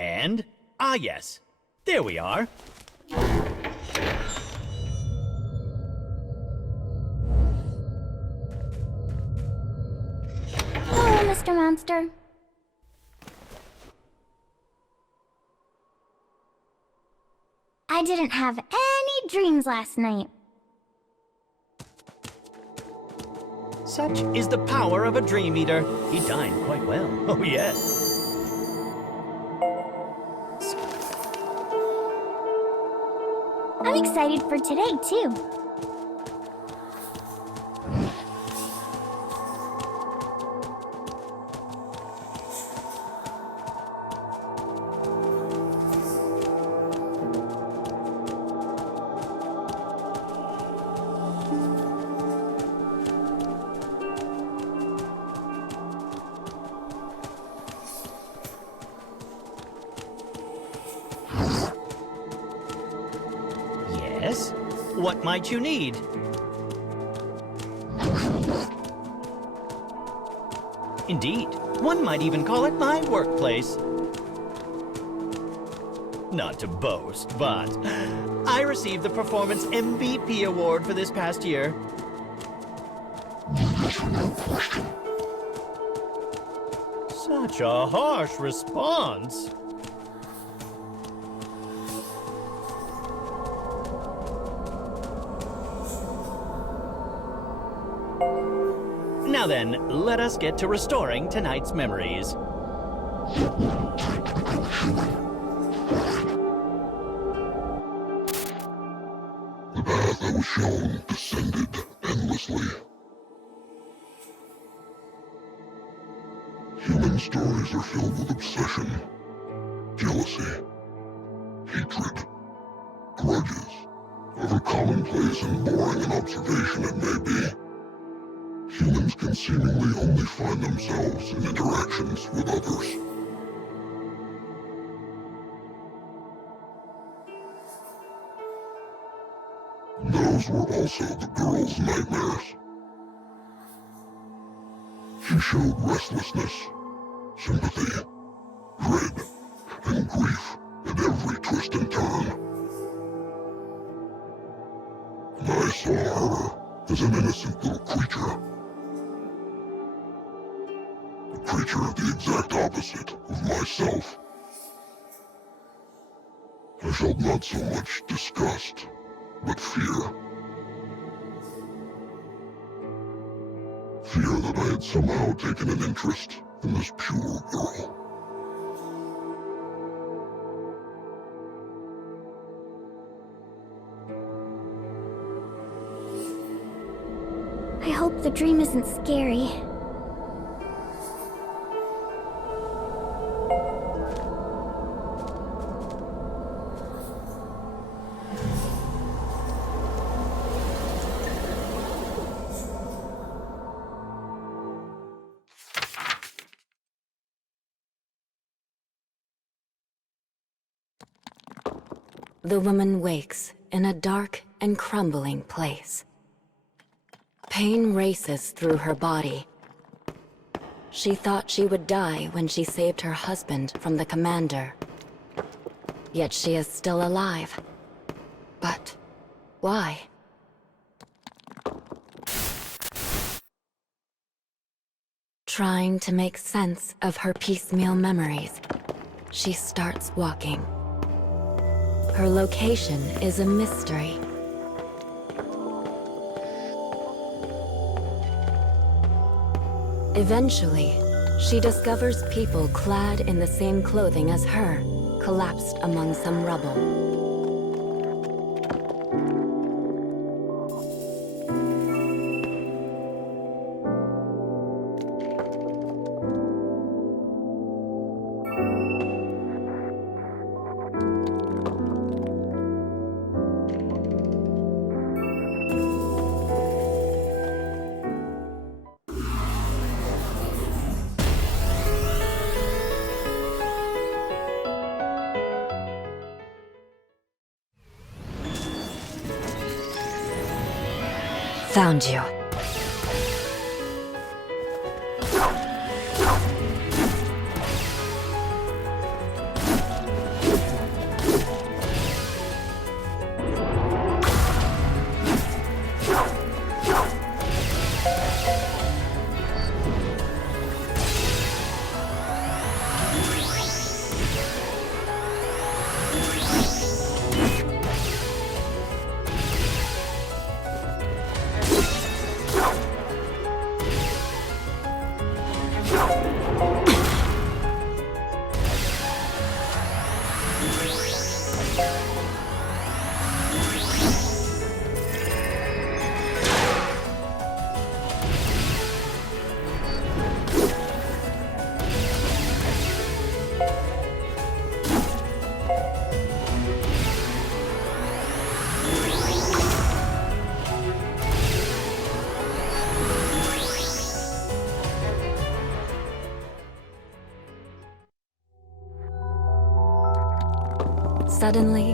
And, yes, there we are. Hello, Mr. Monster. I didn't have any dreams last night. Such is the power of a Dream Eater. He dined quite well. Oh, yes. I'm excited for today, too. Yes? What might you need? Indeed. One might even call it my workplace. Not to boast, but I received the Performance MVP award for this past year. Such a harsh response. Now then, let us get to restoring tonight's memories. The path I was shown descended endlessly. Human stories are filled with obsession, jealousy, hatred, grudges, however commonplace and boring an observation it may be. Humans can seemingly only find themselves in interactions with others. Those were also the girl's nightmares. She showed restlessness, sympathy, dread, and grief at every twist and turn. And I saw her as an innocent little creature. A creature of the exact opposite of myself. I felt not so much disgust, but fear. Fear that I had somehow taken an interest in this pure girl. I hope the dream isn't scary. The woman wakes in a dark and crumbling place. Pain races through her body. She thought she would die when she saved her husband from the commander. Yet she is still alive. But why? Trying to make sense of her piecemeal memories, she starts walking. Her location is a mystery. Eventually, she discovers people clad in the same clothing as her, collapsed among some rubble. Found you. Suddenly,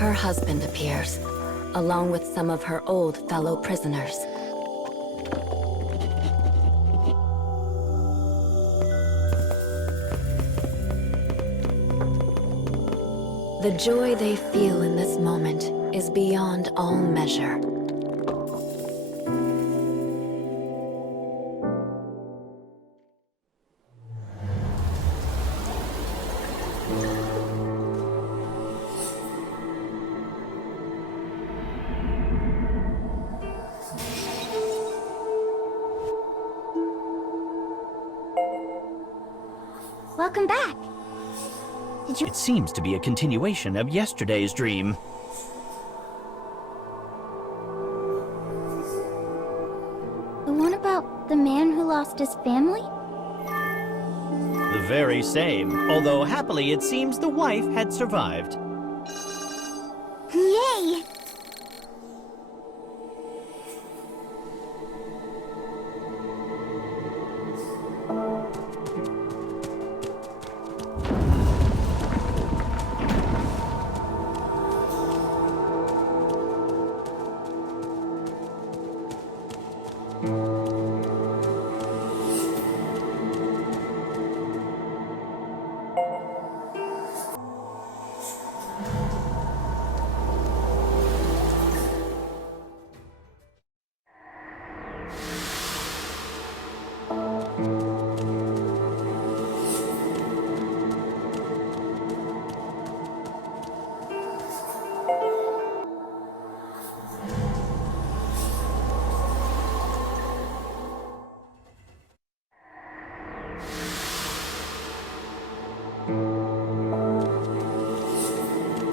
her husband appears, along with some of her old fellow prisoners. The joy they feel in this moment is beyond all measure. Welcome back. Did you... It seems to be a continuation of yesterday's dream. The one about the man who lost his family? The very same, although happily it seems the wife had survived. Yay!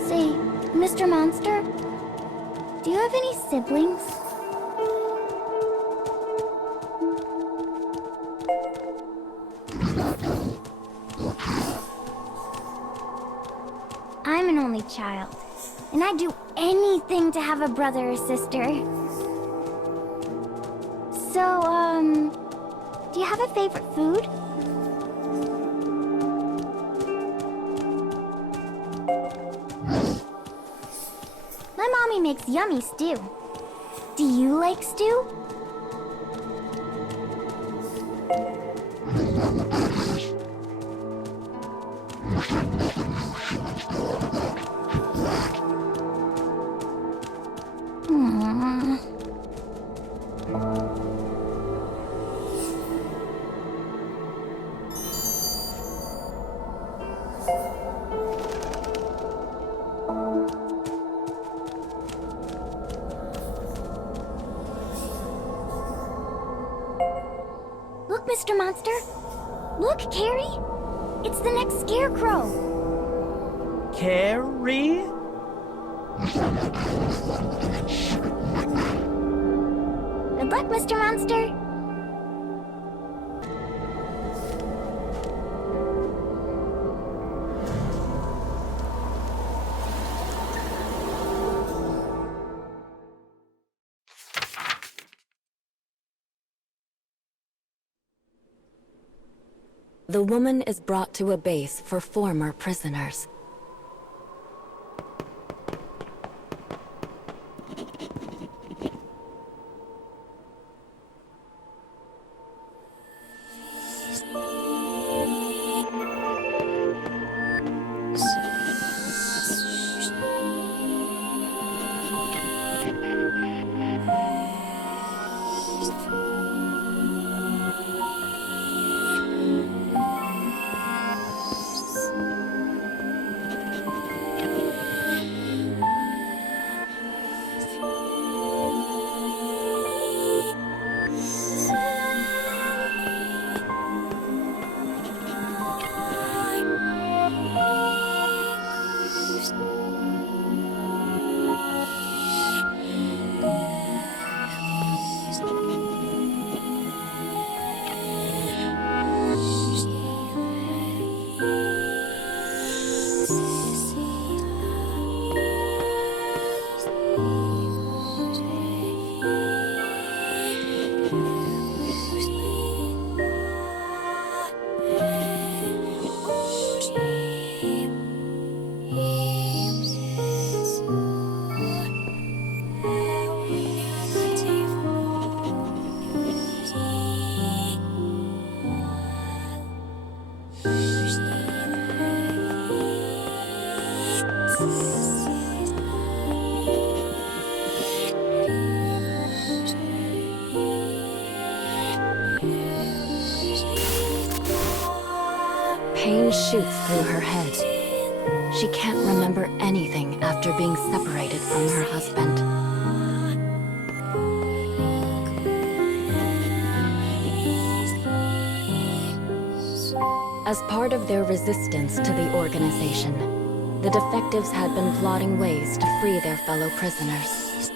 Say, Mr. Monster, do you have any siblings? I'm an only child, and I'd do anything to have a brother or sister. So, do you have a favorite food? My mommy makes yummy stew. Do you like stew? Aww. Look, Mr. Monster. Look, Carrie. It's the next scarecrow. Carrie? Good luck, Mr. Monster. The woman is brought to a base for former prisoners. Pain shoots through her head. She can't remember anything after being separated from her husband. As part of their resistance to the organization, the defectives had been plotting ways to free their fellow prisoners.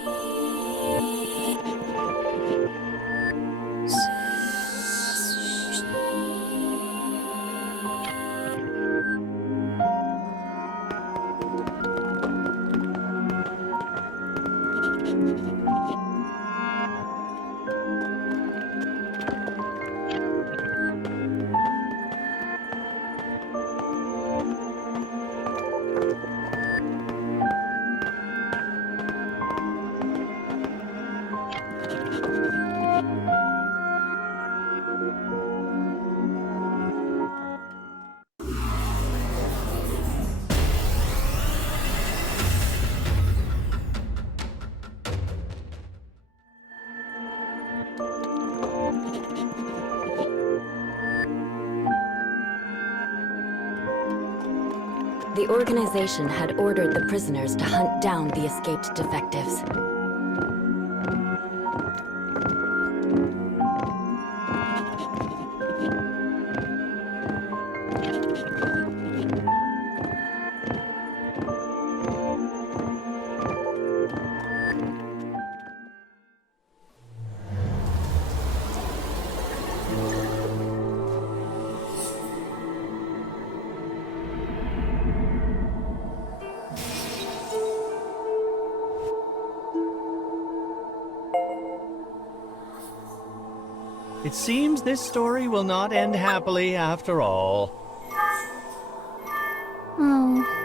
The organization had ordered the prisoners to hunt down the escaped defectives. It seems this story will not end happily after all. Oh.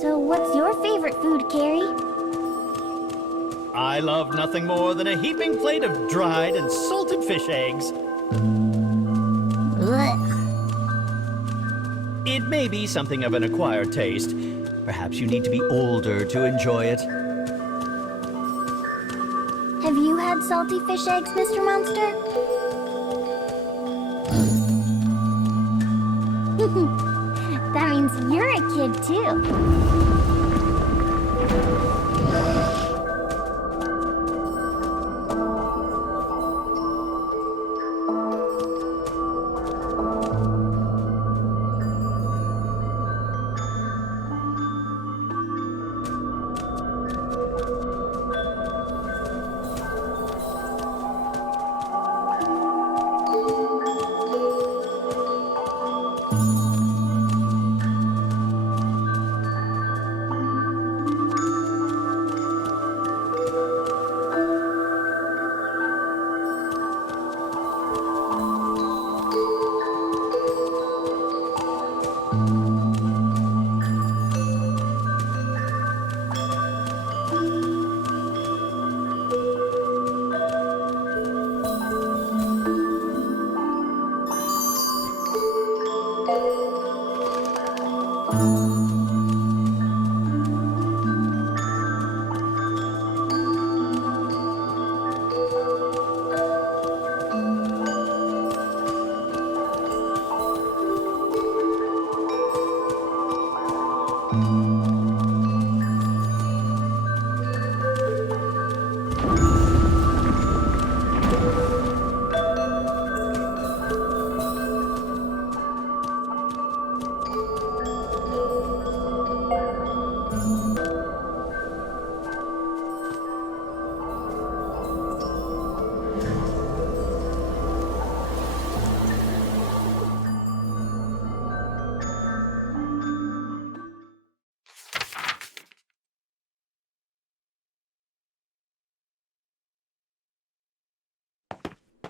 So what's your favorite food, Carrie? I love nothing more than a heaping plate of dried and salted fish eggs. Ugh. It may be something of an acquired taste. Perhaps you need to be older to enjoy it. Have you had salty fish eggs, Mr. Monster? That means you're a kid, too.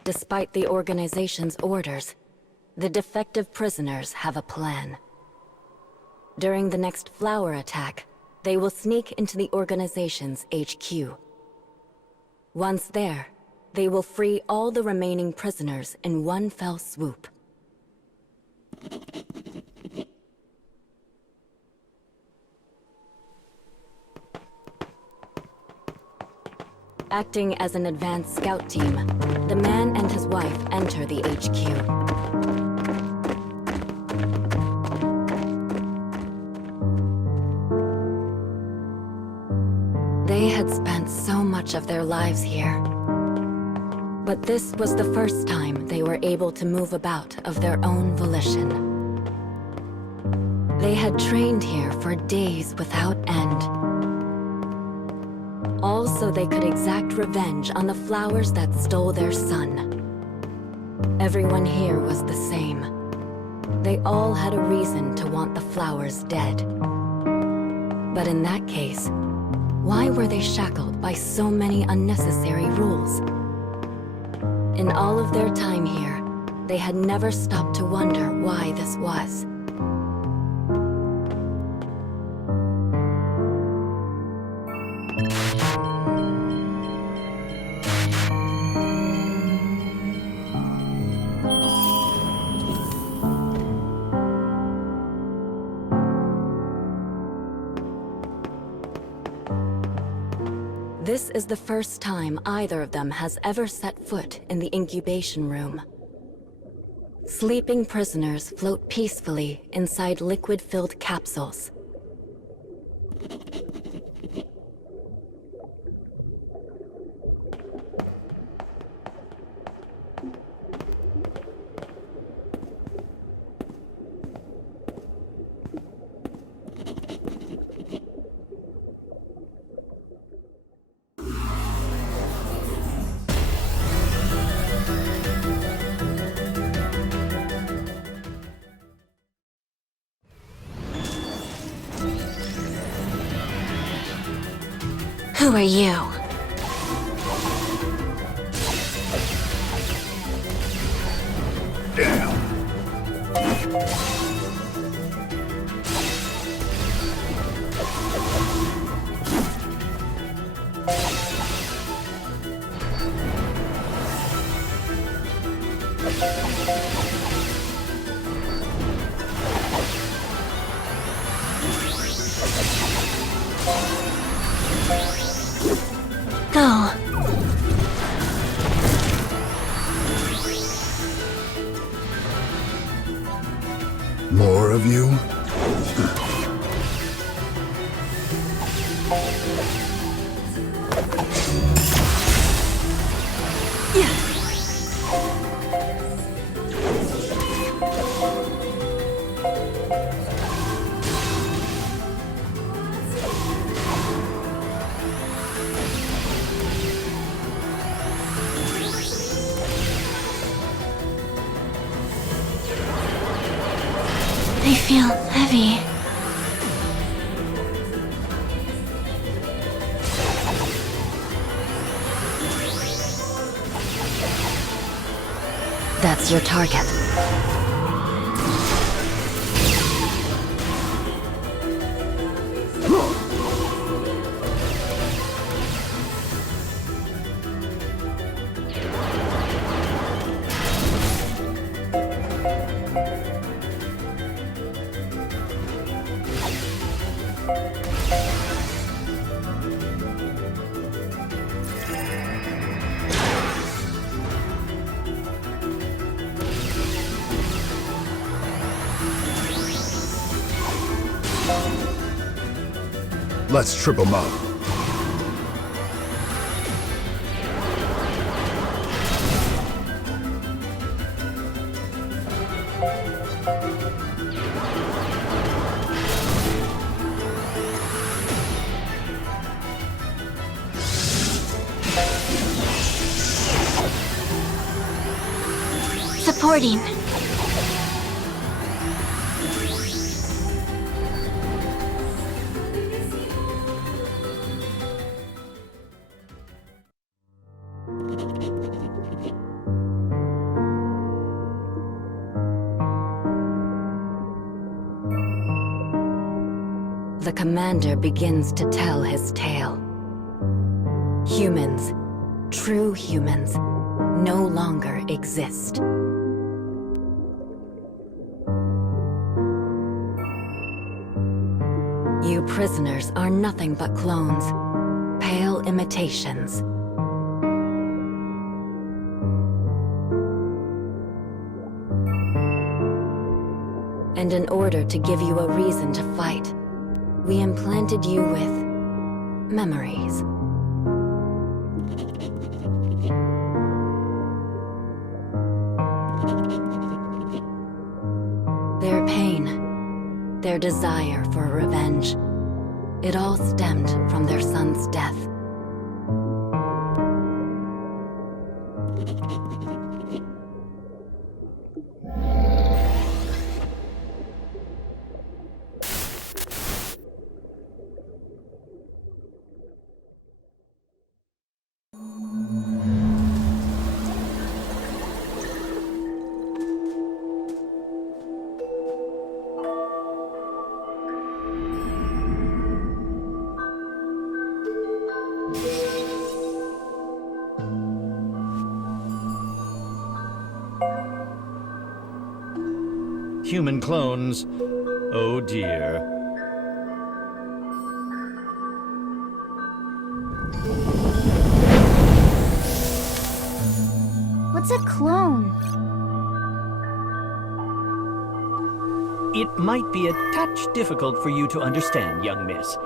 Despite the organization's orders, the defective prisoners have a plan. During the next flower attack, they will sneak into the organization's HQ. Once there, they will free all the remaining prisoners in one fell swoop. Acting as an advanced scout team, the man and his wife enter the HQ. They had spent so much of their lives here. But this was the first time they were able to move about of their own volition. They had trained here for days without end. All so they could exact revenge on the flowers that stole their sun. Everyone here was the same. They all had a reason to want the flowers dead. But in that case, why were they shackled by so many unnecessary rules? In all of their time here, they had never stopped to wonder why this was. This is the first time either of them has ever set foot in the incubation room. Sleeping prisoners float peacefully inside liquid-filled capsules. Who are you? Go. More of you? I feel heavy. That's your target. Let's trip them up. Supporting. The commander begins to tell his tale. Humans, true humans, no longer exist. You prisoners are nothing but clones, pale imitations. And in order to give you a reason to fight, we implanted you with memories. Their pain, their desire for revenge, it all stemmed from their son's death. Human clones. Oh dear. What's a clone? It might be a touch difficult for you to understand, young miss.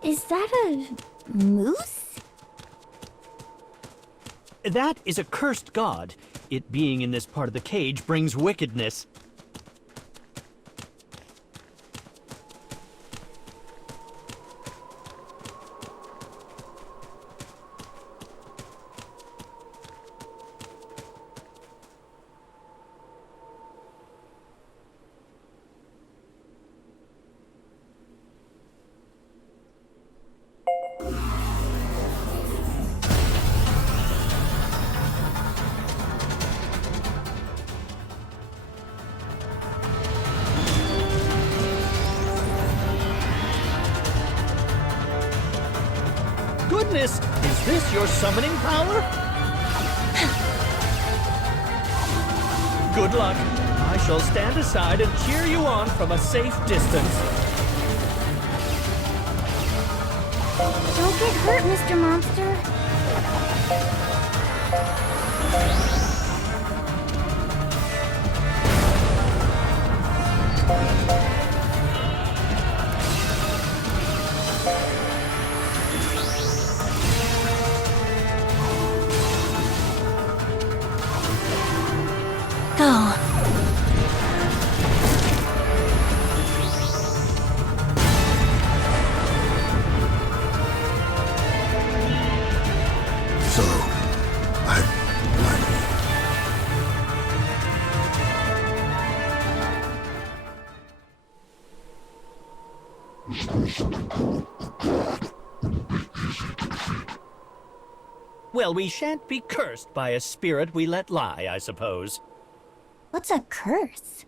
Is that a moose? That is a cursed god. It being in this part of the cage brings wickedness. Goodness, is this your summoning power? Good luck. I shall stand aside and cheer you on from a safe distance. Don't get hurt, Mr. Monster. Go. So, I Well, we shan't be cursed by a spirit we let lie, I suppose. What's a curse?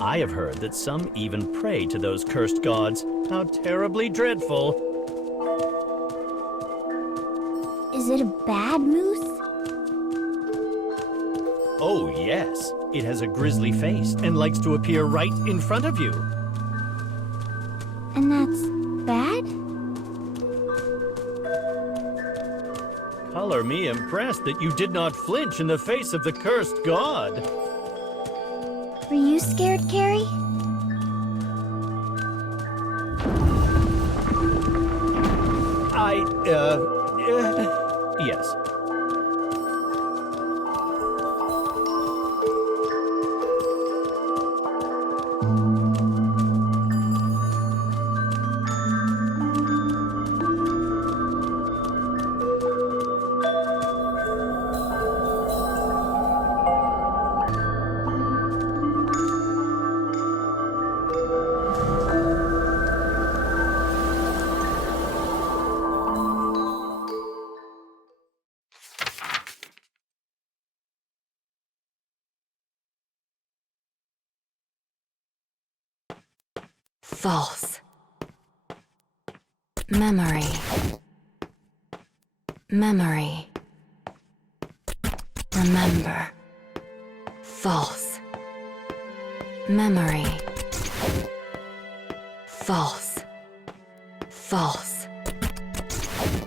I have heard that some even pray to those cursed gods. How terribly dreadful. Is it a bad moose? Oh, yes. It has a grisly face and likes to appear right in front of you. And that's bad? Color me impressed that you did not flinch in the face of the cursed god. Were you scared, Carrie? Yes. False. Memory. Memory. Remember. False. Memory. False. False.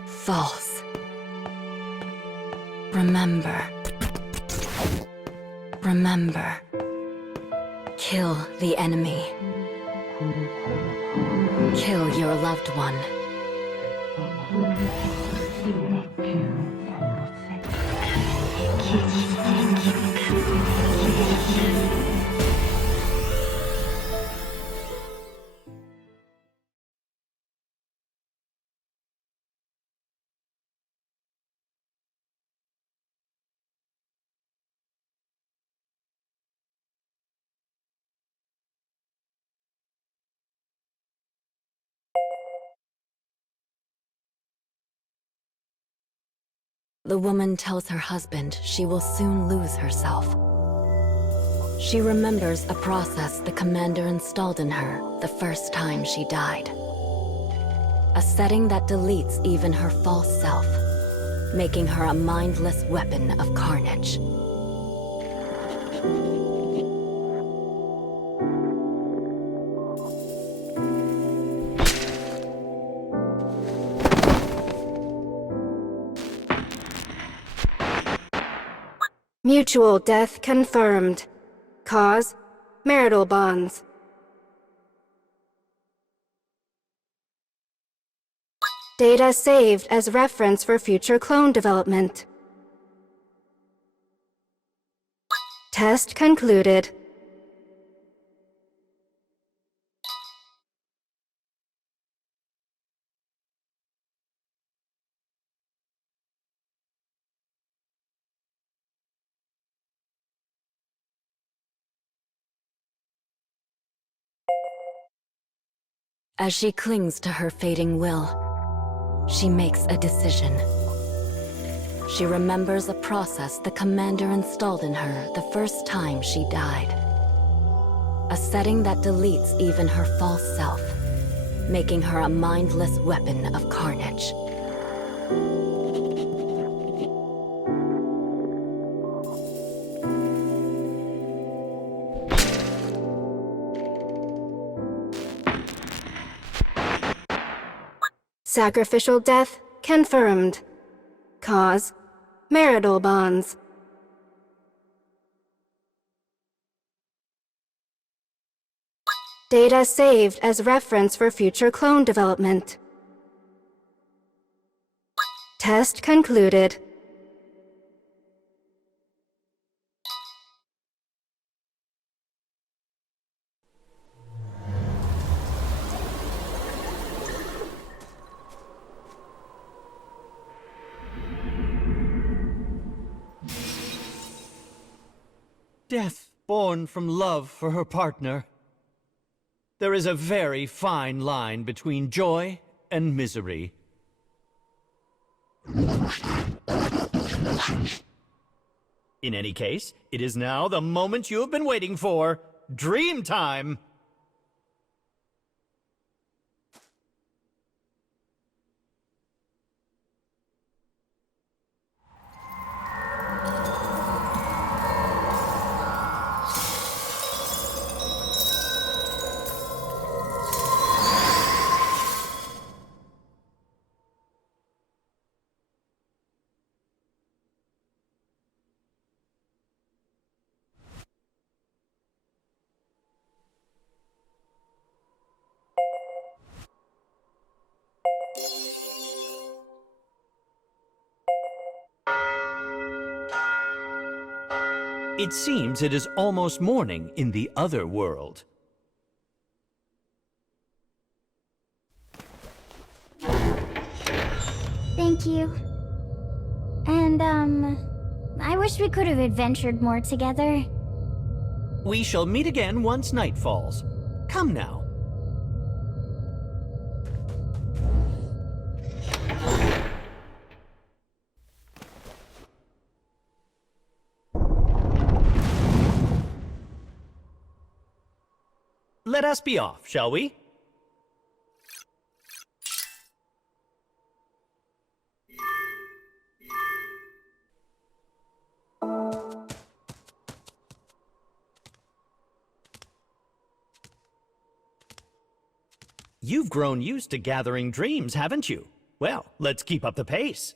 False. Remember. Remember. Kill the enemy. Kill your loved one. The woman tells her husband she will soon lose herself. She remembers a process the commander installed in her the first time she died. A setting that deletes even her false self, making her a mindless weapon of carnage. Mutual death confirmed. Cause: marital bonds. Data saved as reference for future clone development. Test concluded. As she clings to her fading will, she makes a decision. She remembers a process the commander installed in her the first time she died. A setting that deletes even her false self, making her a mindless weapon of carnage. Sacrificial death confirmed. Cause: marital bonds. Data saved as reference for future clone development. Test concluded. Death born from love for her partner. There is a very fine line between joy and misery. In any case, it is now the moment you have been waiting for. Dream time! It seems it is almost morning in the other world. Thank you. And, I wish we could have adventured more together. We shall meet again once night falls. Come now. Let us be off, shall we? You've grown used to gathering dreams, haven't you? Well, let's keep up the pace.